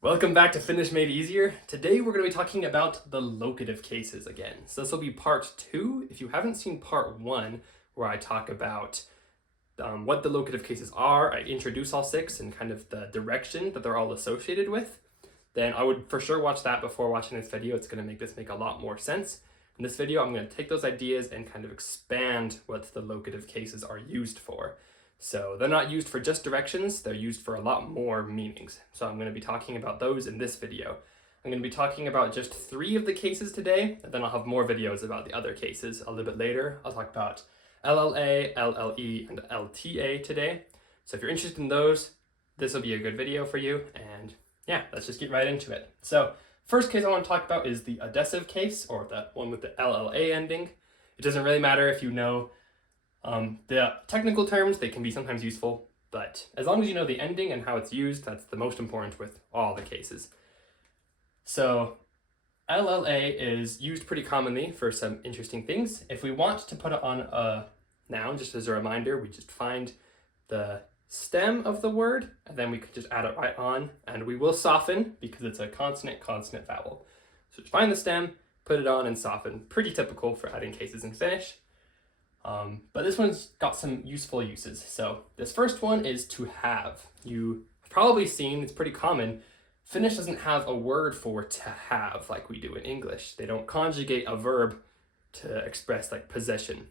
Welcome back to Finnish Made Easier. Today we're going to be talking about the locative cases again. So this will be part 2. If you haven't seen part 1, where I talk about what the locative cases are, I introduce all 6 and kind of the direction that they're all associated with, then I would for sure watch that before watching this video. It's going to make this make a lot more sense. In this video, I'm going to take those ideas and kind of expand what the locative cases are used for. So they're not used for just directions, they're used for a lot more meanings. So I'm going to be talking about those in this video. I'm going to be talking about just 3 of the cases today, and then I'll have more videos about the other cases a little bit later. I'll talk about LLA, LLE, and LTA today. So if you're interested in those, this will be a good video for you, and yeah, let's just get right into it. So first case I want to talk about is the adhesive case, or the one with the LLA ending. It doesn't really matter if you know the technical terms, they can be sometimes useful, but as long as you know the ending and how it's used, that's the most important with all the cases. So LLA is used pretty commonly for some interesting things. If we want to put it on a noun, just as a reminder, we just find the stem of the word, and then we could just add it right on, and we will soften because it's a consonant vowel. So just find the stem, put it on, and soften. Pretty typical for adding cases in Finnish. But this one's got some useful uses. So this first one is to have. You've probably seen, it's pretty common, Finnish doesn't have a word for to have like we do in English. They don't conjugate a verb to express like possession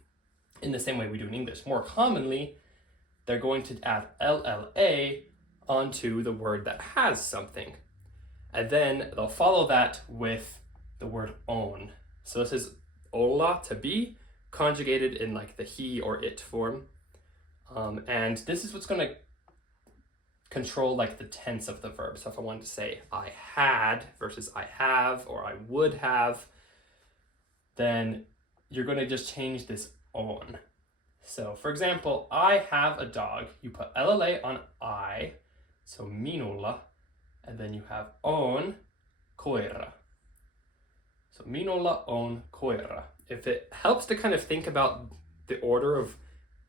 in the same way we do in English. More commonly, they're going to add LLA onto the word that has something. And then they'll follow that with the word on. So this is olla, to be, conjugated in like the he or it form. And this is what's going to control like the tense of the verb. So if I wanted to say I had versus I have, or I would have, then you're going to just change this on. So for example, I have a dog. You put LLA on I, so minulla, and then you have on koira. So minulla on koira. If it helps to kind of think about the order of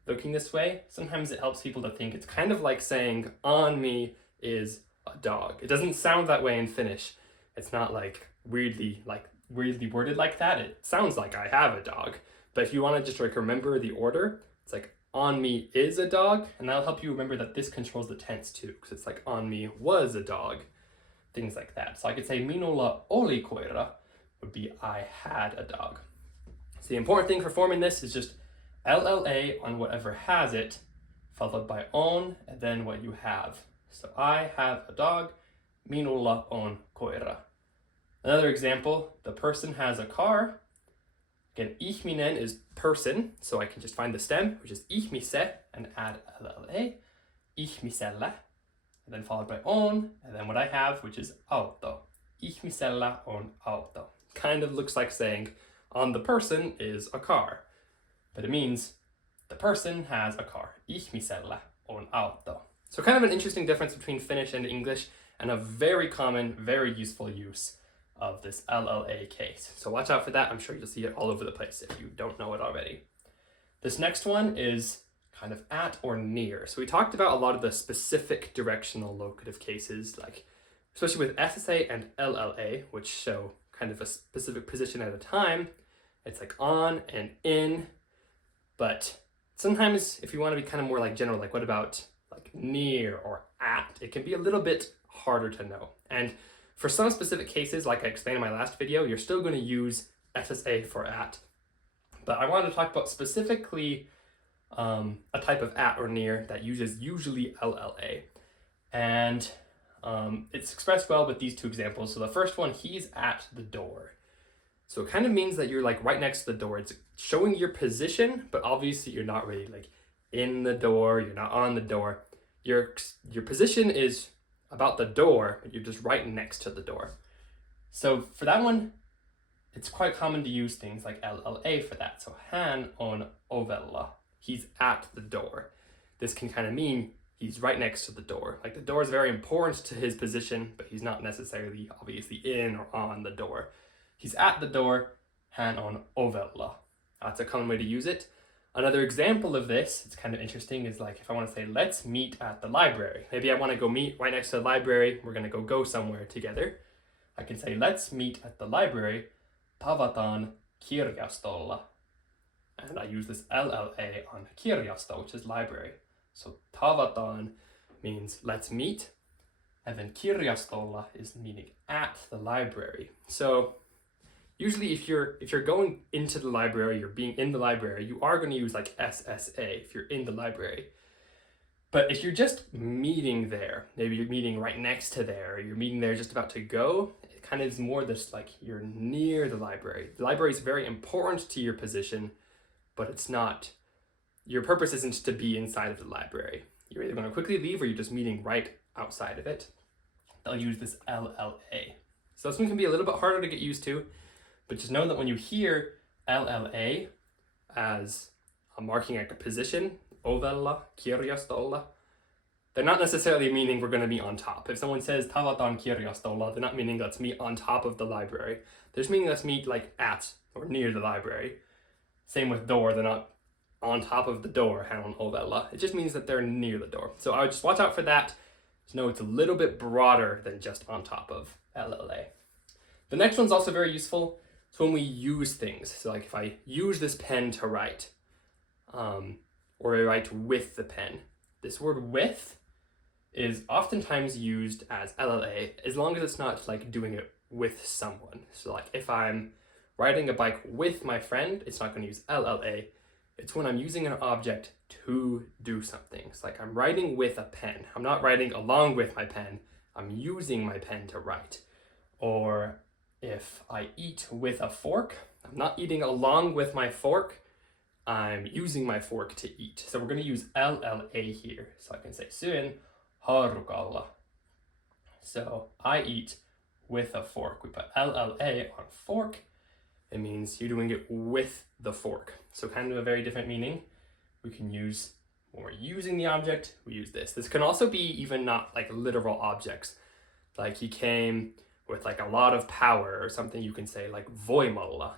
looking this way, sometimes it helps people to think it's kind of like saying on me is a dog. It doesn't sound that way in Finnish. It's not like weirdly worded like that. It sounds like I have a dog. But if you want to just like remember the order, it's like on me is a dog, and that'll help you remember that this controls the tense too, because it's like on me was a dog, things like that. So I could say minulla oli koira would be I had a dog. So the important thing for forming this is just LLA on whatever has it, followed by on, and then what you have. So I have a dog, minulla on koira. Another example, the person has a car. Again, ihminen is person, so I can just find the stem, which is ihmise, and add LLA, ihmisellä, and then followed by on, and then what I have, which is auto. Ihmisellä on auto. Kind of looks like saying on the person is a car, but it means the person has a car. Ihmisellä on auto. So kind of an interesting difference between Finnish and English, and a very common, very useful use of this LLA case. So watch out for that. I'm sure you'll see it all over the place if you don't know it already. This next one is kind of at or near. So we talked about a lot of the specific directional locative cases, like especially with SSA and LLA, which show kind of a specific position at a time. It's like on and in, but sometimes if you want to be kind of more like general, like what about like near or at, it can be a little bit harder to know. And for some specific cases, like I explained in my last video, you're still going to use SSA for at. But I wanted to talk about specifically a type of at or near that uses usually LLA. And it's expressed well with these 2 examples. So the first one, he's at the door. So it kind of means that you're like right next to the door. It's showing your position, but obviously you're not really like in the door, you're not on the door. Your position is about the door, but you're just right next to the door. So for that one, it's quite common to use things like LLA for that. So hän on ovella. He's at the door. This can kind of mean he's right next to the door. Like the door is very important to his position, but he's not necessarily obviously in or on the door. He's at the door, hän on ovella. That's a common way to use it. Another example of this, it's kind of interesting, is like if I want to say, let's meet at the library. Maybe I want to go meet right next to the library. We're going to go somewhere together. I can say, let's meet at the library. Tavataan kirjastolla. And I use this LLA on kirjasto, which is library. So tavataan means let's meet. And then kirjastolla is meaning at the library. So usually if you're going into the library, you're being in the library, you are going to use like SSA if you're in the library. But if you're just meeting there, maybe you're meeting right next to there, or you're meeting there just about to go, it kind of is more this like you're near the library. The library is very important to your position, but it's not, your purpose isn't to be inside of the library. You're either going to quickly leave or you're just meeting right outside of it. I'll use this LLA. So this one can be a little bit harder to get used to, but just know that when you hear LLA as a marking like a position, ovella, kirjastolla, they're not necessarily meaning we're going to be on top. If someone says tavataan kirjastolla, they're not meaning let's meet on top of the library. They're just meaning let's meet like at or near the library. Same with door, they're not on top of the door, on ovella. It just means that they're near the door. So I would just watch out for that. Just know it's a little bit broader than just on top of LLA. The next one's also very useful. It's when we use things. So like if I use this pen to write, or I write with the pen. This word with is oftentimes used as LLA as long as it's not like doing it with someone. So like if I'm riding a bike with my friend, it's not going to use LLA. It's when I'm using an object to do something. It's like I'm writing with a pen. I'm not writing along with my pen. I'm using my pen to write. Or if I eat with a fork, I'm not eating along with my fork. I'm using my fork to eat. So we're going to use LLA here. So I can say syön haarukalla. So I eat with a fork. We put LLA on fork. It means you're doing it with the fork. So kind of a very different meaning. We can use, when we're using the object, we use this. This can also be even not like literal objects. Like he came with like a lot of power or something, you can say like voimalla,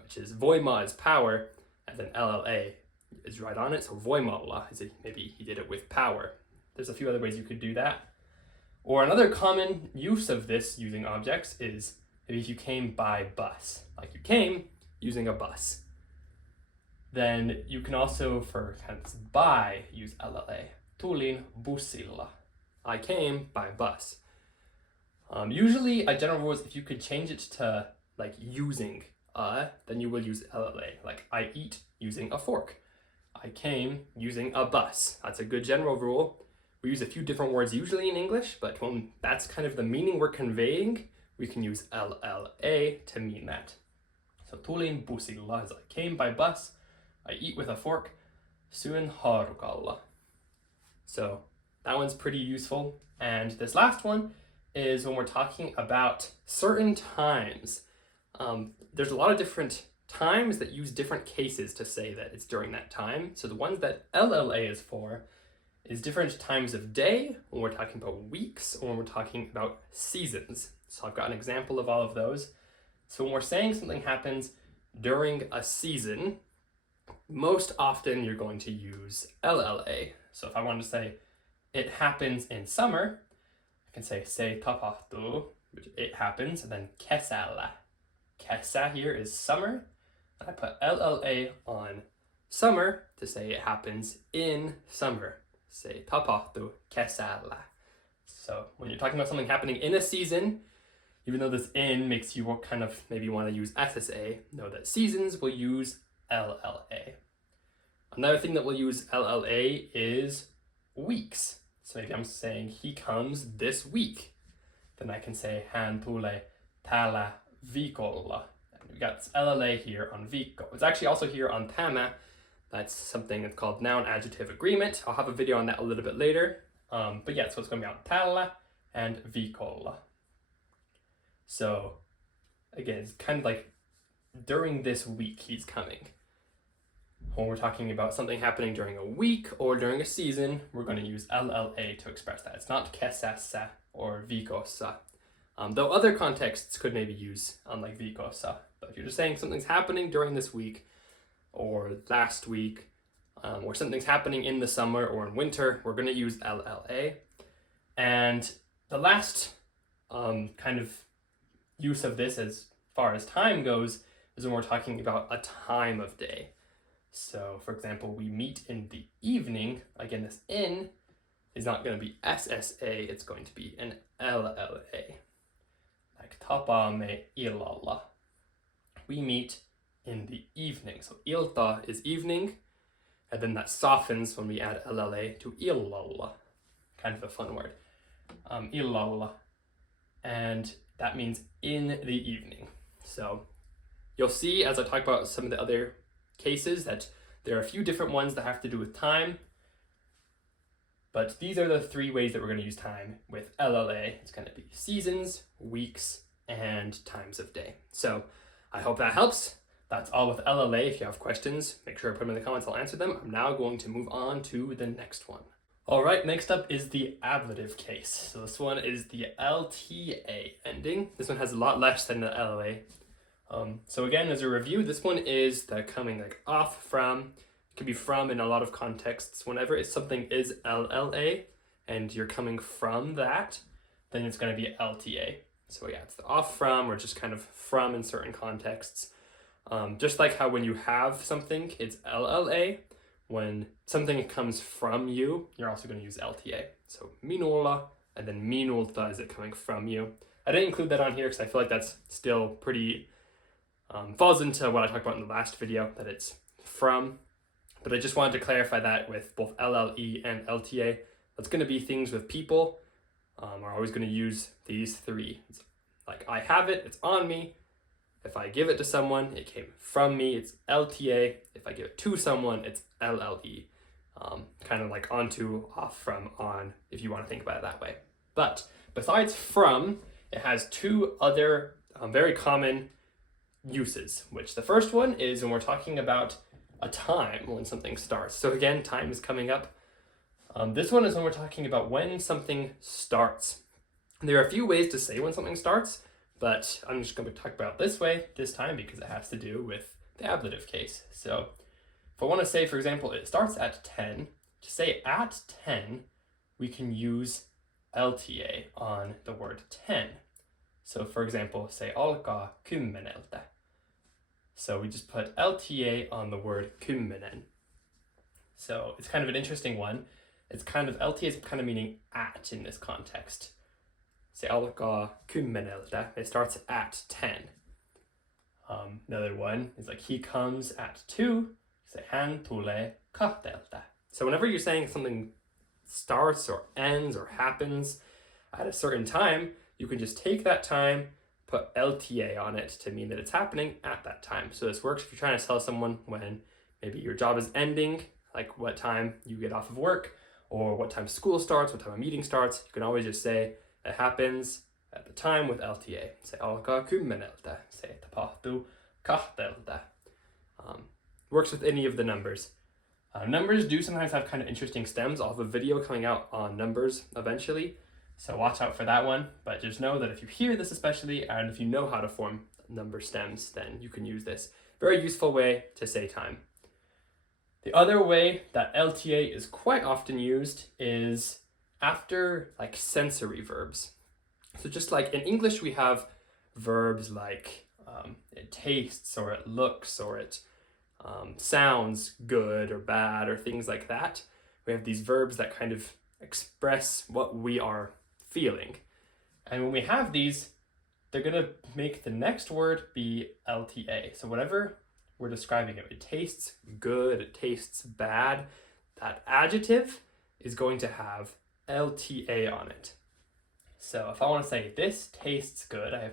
which is voima is power, and then LLA is right on it. So voimalla is maybe he did it with power. There's a few other ways you could do that. Or another common use of this using objects is maybe if you came by bus, like you came using a bus. Then you can also, for kind of this by, use LLA. Tulin bussilla. I came by bus. Usually a general rule is if you could change it to like using then you will use LLA. Like I eat using a fork. I came using a bus. That's a good general rule. We use a few different words usually in English, but when that's kind of the meaning we're conveying, we can use LLA to mean that. So tulin bussilla is I came by bus. I eat with a fork. Syön haarukalla. So that one's pretty useful. And this last one is when we're talking about certain times. There's a lot of different times that use different cases to say that it's during that time. So the ones that LLA is for is different times of day, when we're talking about weeks, or when we're talking about seasons. So I've got an example of all of those. So when we're saying something happens during a season, most often you're going to use LLA. So if I want to say it happens in summer, I can say se tapahtuu, which it happens, and then kesällä. Kesä here is summer, and I put LLA on summer to say it happens in summer. Se tapahtuu kesällä. So when you're talking about something happening in a season, even though this in makes you kind of maybe want to use SSA, know that seasons will use LLA. Another thing that we'll use LLA is weeks. So maybe I'm saying he comes this week. Then I can say hän tulee tällä viikolla. And we got LLA here on viikko. It's actually also here on tämä. That's something that's called noun adjective agreement. I'll have a video on that a little bit later. But yeah, so it's going to be on tällä and viikolla. So again, it's kind of like during this week he's coming. When we're talking about something happening during a week or during a season, we're going to use LLA to express that. It's not kesässä or viikossa. Though other contexts could maybe use unlike viikossa. But if you're just saying something's happening during this week, or last week, or something's happening in the summer or in winter, we're going to use LLA. And the last kind of use of this as far as time goes is when we're talking about a time of day. So, for example, we meet in the evening. Again, this in is not going to be SSA, it's going to be an LLA. Like tapaamme illalla. We meet in the evening. So ilta is evening, and then that softens when we add LLA to illalla. Kind of a fun word. Illalla. And that means in the evening. So you'll see as I talk about some of the other cases that there are a few different ones that have to do with time. But these are the three ways that we're going to use time with LLA. It's going to be seasons, weeks, and times of day. So I hope that helps. That's all with LLA. If you have questions, make sure to put them in the comments. I'll answer them. I'm now going to move on to the next one. All right, next up is the ablative case. So this one is the LTA ending. This one has a lot less than the LLA. So again, as a review, this one is the coming like off from. It can be from in a lot of contexts. Whenever something is LLA and you're coming from that, then it's going to be LTA. So yeah, it's the off from or just kind of from in certain contexts. Just like how when you have something, it's LLA. When something comes from you, you're also going to use LTA. So minulla and then minulta is it coming from you. I didn't include that on here because I feel like that's still pretty, falls into what I talked about in the last video, that it's from. But I just wanted to clarify that with both LLE and LTA. That's going to be things with people. We're always going to use these three. It's like I have it, it's on me. If I give it to someone, it came from me, it's LTA. If I give it to someone, it's LLE. Kind of like onto, off, from, on, if you want to think about it that way. But besides from, it has two other very common uses, which the first one is when we're talking about a time when something starts. So again, time is coming up. This one is when we're talking about when something starts. There are a few ways to say when something starts, but I'm just going to talk about this way this time because it has to do with the ablative case. So if I want to say, for example, it starts at 10, to say at 10, we can use LTA on the word 10. So for example, say alkaa kymmeneltä. So we just put LTA on the word kymmenen. So it's kind of an interesting one. It's kind of, LTA is kind of meaning at in this context. Se alkaa kymmeneltä, it starts at 10. Another one is like he comes at 2, say hän tulee kahdelta. So whenever you're saying something starts or ends or happens at a certain time, you can just take that time, put LTA on it to mean that it's happening at that time. So this works if you're trying to tell someone when maybe your job is ending, like what time you get off of work, or what time school starts, what time a meeting starts. You can always just say it happens at the time with LTA. Se alkaa kymmeneltä, se tapahtuu kahdelta. Works with any of the numbers. Numbers do sometimes have kind of interesting stems. I'll have a video coming out on numbers eventually, so watch out for that one. But just know that if you hear this especially, and if you know how to form number stems, then you can use this. Very useful way to say time. The other way that LTA is quite often used is after like sensory verbs. So just like in English, we have verbs like it tastes or it looks or it sounds good or bad or things like that. We have these verbs that kind of express what we are feeling. And when we have these, they're going to make the next word be LTA. So whatever we're describing it tastes good, it tastes bad, that adjective is going to have LTA on it. So if I want to say this tastes good, I have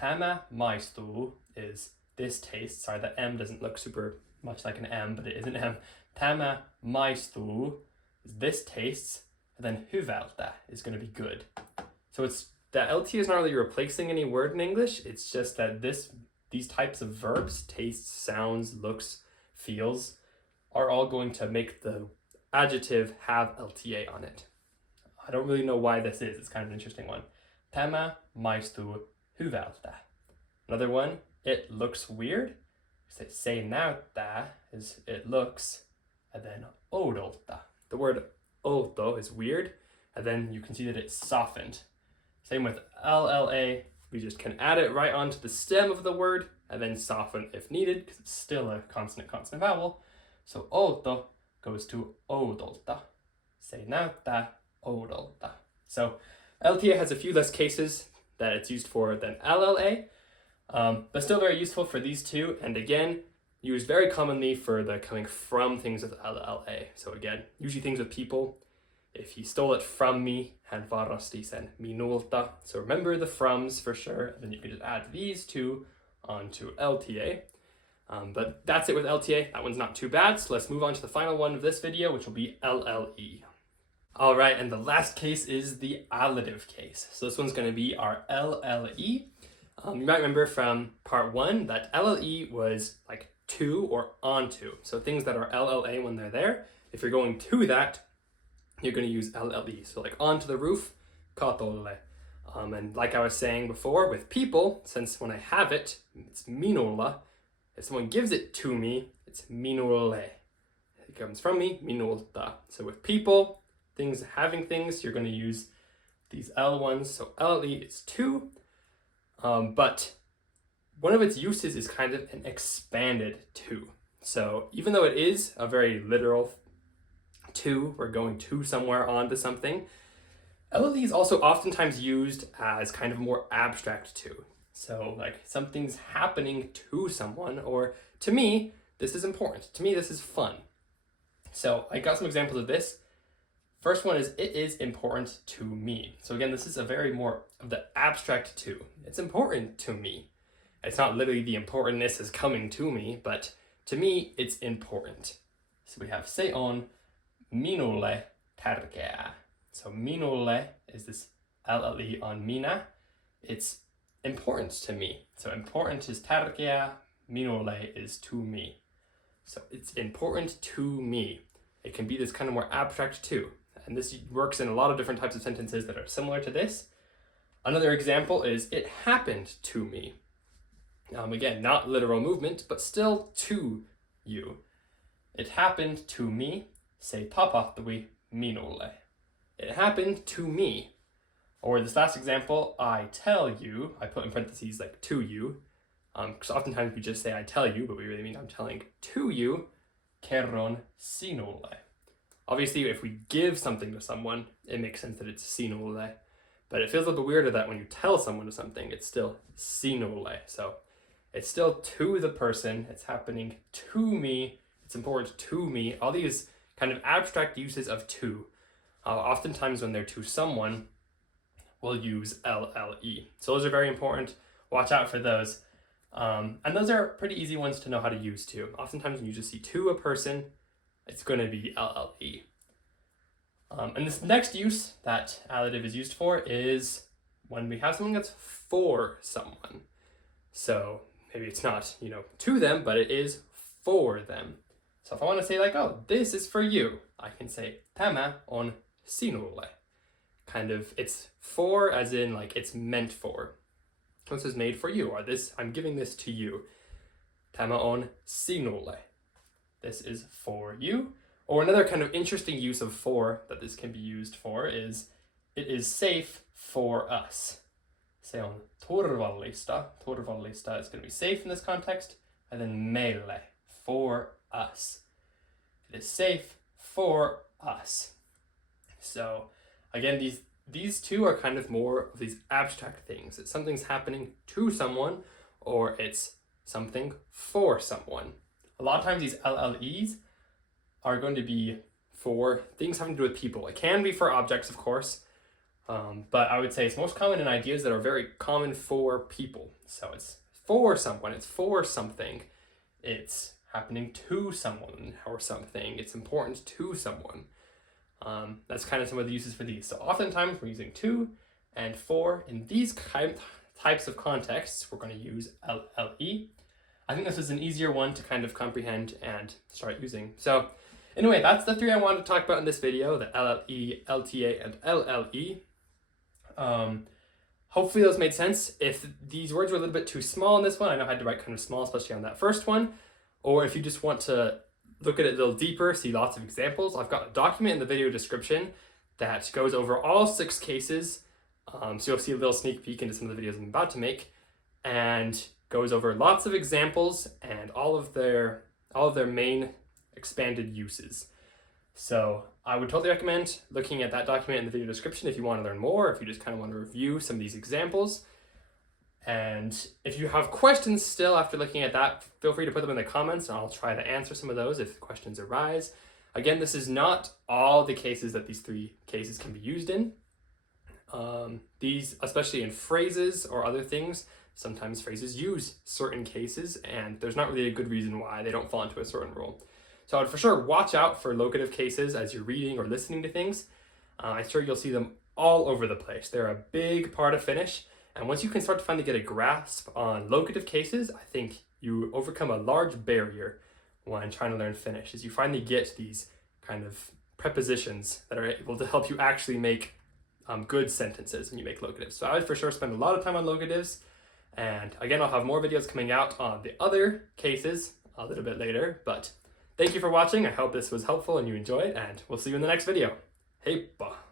tämä maistuu is this tastes. Sorry, the M doesn't look super much like an M, but it is an M. Tämä maistuu is this tastes, and then hyvältä is going to be good. So it's that LT is not really replacing any word in English. It's just that these types of verbs, tastes, sounds, looks, feels, are all going to make the adjective have LTA on it. I don't really know why this is. It's kind of an interesting one. Tämä maistuu hyvältä. Another one, it looks weird. Se näyttää is it looks, and then oudolta. The word outo is weird, and then you can see that it's softened. Same with LLA, we just can add it right onto the stem of the word, and then soften if needed, because it's still a consonant vowel. So outo goes to oudolta. Se näyttää oudolta. So LTA has a few less cases that it's used for than LLA, but still very useful for these two, and again, used very commonly for the coming from things with LLA. So again, usually things with people. If he stole it from me, hän varasti sen minulta. So remember the froms for sure, and then you can just add these two onto LTA. But that's it with LTA. That one's not too bad, so let's move on to the final one of this video, which will be LLE. All right, and the last case is the allative case. So this one's going to be our LLE. You might remember from part 1 that LLE was like to or onto. So things that are LLA when they're there, if you're going to that, you're going to use LLE. So like onto the roof, katolle. And like I was saying before with people, since when I have it, it's minulla. If someone gives it to me, it's minulle. It comes from me, minulta. So with people, things, having things, you're going to use these L ones. So LLE is to, but one of its uses is kind of an expanded to. So even though it is a very literal to, we're going to somewhere onto something, LLE is also oftentimes used as kind of more abstract to. So like something's happening to someone, or to me, this is important. To me, this is fun. So I got some examples of this. First one is, it is important to me. So again, this is a very more of the abstract to. It's important to me. It's not literally the importantness is coming to me, but to me, it's important. So we have se on minulle tärkeää. So minulle is this LLE on minä. It's important to me. So important is tärkeää, minulle is to me. So it's important to me. It can be this kind of more abstract too. And this works in a lot of different types of sentences that are similar to this. Another example is, it happened to me. Again, not literal movement, but still to you. It happened to me. Se tapahtui minulle. It happened to me. Or this last example, I tell you, I put in parentheses like to you, because oftentimes we just say I tell you, but we really mean I'm telling to you, kerron sinulle. Obviously, if we give something to someone, it makes sense that it's sinulle, but it feels a little bit weirder that when you tell someone something, it's still sinulle. So it's still to the person, it's happening to me, it's important to me. All these kind of abstract uses of to, oftentimes when they're to someone, we'll use LLE. So those are very important. Watch out for those. And those are pretty easy ones to know how to use too. Oftentimes when you just see to a person, it's going to be LLE. And this next use that allative is used for is when we have something that's for someone. So maybe it's not, to them, but it is for them. So if I want to say like, oh, this is for you, I can say tämä on sinulle. Kind of, it's for as in like it's meant for. This is made for you, or this, I'm giving this to you. Tämä on sinulle. This is for you. Or another kind of interesting use of for that this can be used for is, it is safe for us. Se on turvallista. Turvallista is going to be safe in this context. And then meille, for us. It is safe for us. So again, these two are kind of more of these abstract things. It's something's happening to someone, or it's something for someone. A lot of times these LLEs are going to be for things having to do with people. It can be for objects, of course, but I would say it's most common in ideas that are very common for people. So it's for someone, it's for something, it's happening to someone or something, it's important to someone. That's kind of some of the uses for these. So oftentimes we're using to and for. In these types of contexts, we're going to use LLE. I think this is an easier one to kind of comprehend and start using. So anyway, that's the three I wanted to talk about in this video, the LLE, LTA, and LLE. hopefully those made sense. If these words were a little bit too small in this one, I know I had to write kind of small, especially on that first one. Or if you just want to look at it a little deeper, see lots of examples, I've got a document in the video description that goes over all 6 cases. So you'll see a little sneak peek into some of the videos I'm about to make, and goes over lots of examples and all of their main expanded uses. So I would totally recommend looking at that document in the video description if you want to learn more, if you just kind of want to review some of these examples. And if you have questions still after looking at that, feel free to put them in the comments and I'll try to answer some of those if questions arise. Again, this is not all the cases that these 3 cases can be used in. These, especially in phrases or other things, sometimes phrases use certain cases and there's not really a good reason why they don't fall into a certain rule. So I would for sure watch out for locative cases as you're reading or listening to things. I'm sure you'll see them all over the place. They're a big part of Finnish. And once you can start to finally get a grasp on locative cases, I think you overcome a large barrier when trying to learn Finnish, as you finally get these kind of prepositions that are able to help you actually make good sentences when you make locatives. So I would for sure spend a lot of time on locatives. And again, I'll have more videos coming out on the other cases a little bit later, but thank you for watching. I hope this was helpful and you enjoyed, and we'll see you in the next video. Heippa!